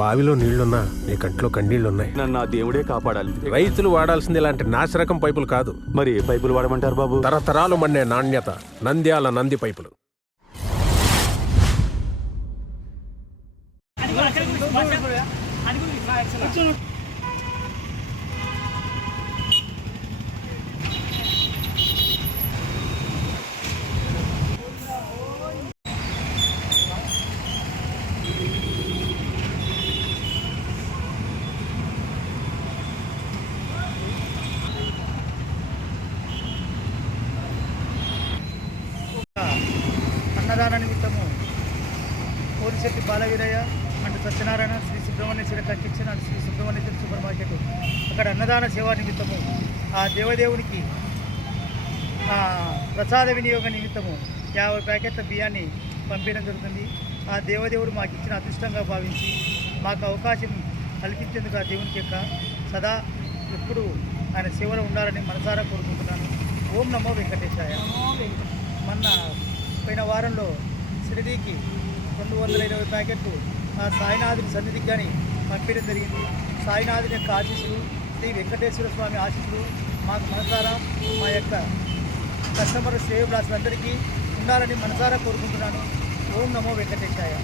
బావిలో నీళ్లున్నా నీ కంట్లో కన్నీళ్లున్నాయి. నన్ను ఆ దేవుడే కాపాడాలి. రైతులు వాడాల్సింది ఇలాంటి నాసిరకం పైపులు కాదు. మరి ఏ పైపులు వాడమంటారు బాబు? తరతరాలు మన్నే నాణ్యత నంద్యాల నంది పైపులు. అన్నదాన నిమిత్తము Korisetti Balaveeraiah and Satyanarayana Sri Subrahmanyeswara kitchen and Sri Subrahmanyeswara super market అక్కడ అన్నదాన సేవా నిమిత్తము ఆ దేవదేవునికి ప్రసాద వినియోగ నిమిత్తము 50 ప్యాకెట్ల బియ్యాన్ని పంపించడం జరుగుతుంది. ఆ దేవదేవుడు మాకు ఇచ్చిన అదృష్టంగా భావించి మాకు అవకాశం కల్పించేందుకు ఆ దేవునికి యొక్క సదా ఎప్పుడు ఆయన సేవలో ఉండాలని మనసారా కోరుకుంటున్నాను. ఓం నమో వెంకటేశాయ. మొన్న పోయిన వారంలో షిరిడీకి 220 ప్యాకెట్లు ఆ సాయినాథుని సన్నిధికి కానీ పంపించడం జరిగింది. సాయినాథుని యొక్క ఆశీస్సులు, శ్రీ వెంకటేశ్వర స్వామి ఆశీస్సులు మాకు మనసారా మా యొక్క కస్టమర్ శ్రేయోభిలాషులందరికీ ఉండాలని మనసారా కోరుకుంటున్నాను. ఓం నమో వెంకటేశాయ.